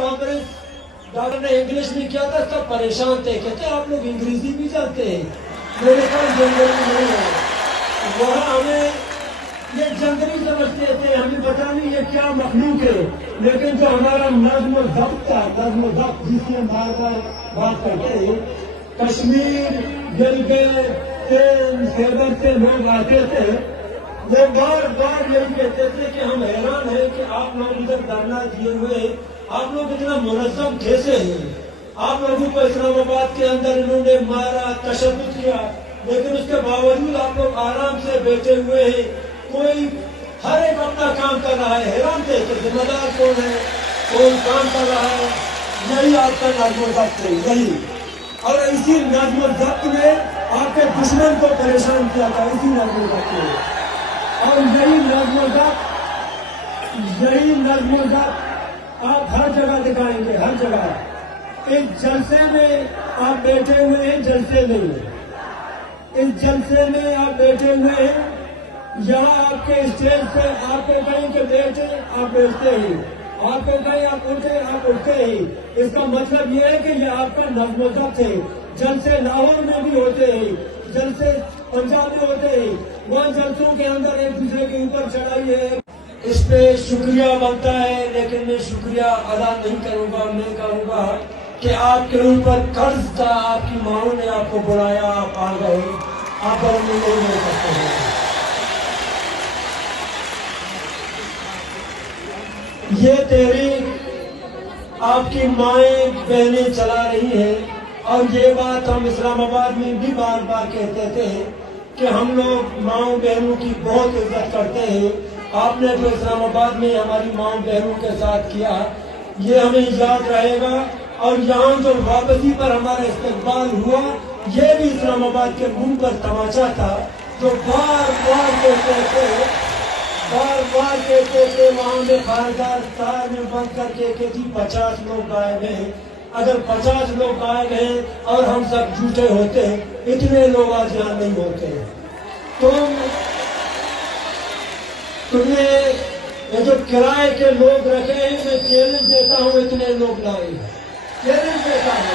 Conference doctor ने English में किया था, सब परेशान थे, कहते आप लोग अंग्रेजी भी जानते हैं। मेरे पास जनरली नहीं है, वहाँ हमें ये जंगली समझते थे, हमें पता नहीं ये क्या मखलूक है, लेकिन जो हमारा नज़्म ज़ब्त था, नज़्म ज़ब्त जिससे हम बार बार बात करते हैं, कश्मीर, गिलगित, खैबर से लोग आते थे, वो बार बार यही कहते थे कि हम हैरान हैं कि आप लोग इधर धरना दिए हुए, आप लोग इतना मुनज़्ज़म कैसे हैं, आप लोगों को इस्लामाबाद के अंदर इन्होंने मारा, तशद्दुद किया, लेकिन उसके बावजूद आप लोग आराम से बैठे हुए हैं, कोई हर एक अपना काम कर रहा है। हैरान थे कि जिम्मेदार कौन है, कौन काम कर रहा है। यही आपका नज़्म ज़ब्त है, यही। और इसी नज़्म ज़ब्त ने आपके दुश्मन को परेशान किया था, इसी नज़्म ज़ब्त ने। और यही नज़्म ज़ब्त आप हर जगह दिखाएंगे, हर जगह। इस जलसे में आप बैठे हुए हैं, जलसे में, इस जलसे में आप बैठे हुए हैं, यहाँ आपके स्टेज पे आपको कहीं के बैठे आप बैठते ही, आपको कहीं आप उठे आप उठते ही। इसका मतलब ये है कि ये आपका नज़्म ज़ब्त है। जलसे लाहौर में भी होते हैं, जलसे पंजाब में होते हैं, वहाँ जलसों के अंदर एक दूसरे के ऊपर चढ़ाई है। इस पे शुक्रिया बनता है, लेकिन मैं शुक्रिया अदा नहीं करूँगा। मैं कहूँगा कि आपके ऊपर कर्ज था, आपकी माओ ने आपको बुलाया, आप आ गए, आप और नहीं रह सकते हैं। ये तहरीक आपकी माएँ बहनें चला रही हैं, और ये बात हम इस्लामाबाद में भी बार बार कहते थे कि हम लोग माओ बहनों की बहुत इज्जत करते हैं। आपने जो इस्लामाबाद में हमारी माओ बहनों के साथ किया, ये हमें याद रहेगा। और यहाँ जो वापसी पर हमारा इस्तकबाल हुआ, ये भी इस्लामाबाद के मुंह पर तमाचा था, जो बार बार कहते थे वहाँ में बारगार तार में बंद करके कहती 50 लोग गायब हैं। अगर 50 लोग गायब हैं और हम सब झूठे होते, इतने लोग आज यहाँ नहीं होते। तुमने ये जो किराए के लोग रखे हैं, मैं चैलेंज देता हूँ, इतने लोग लाए, चैलेंज देता हूँ।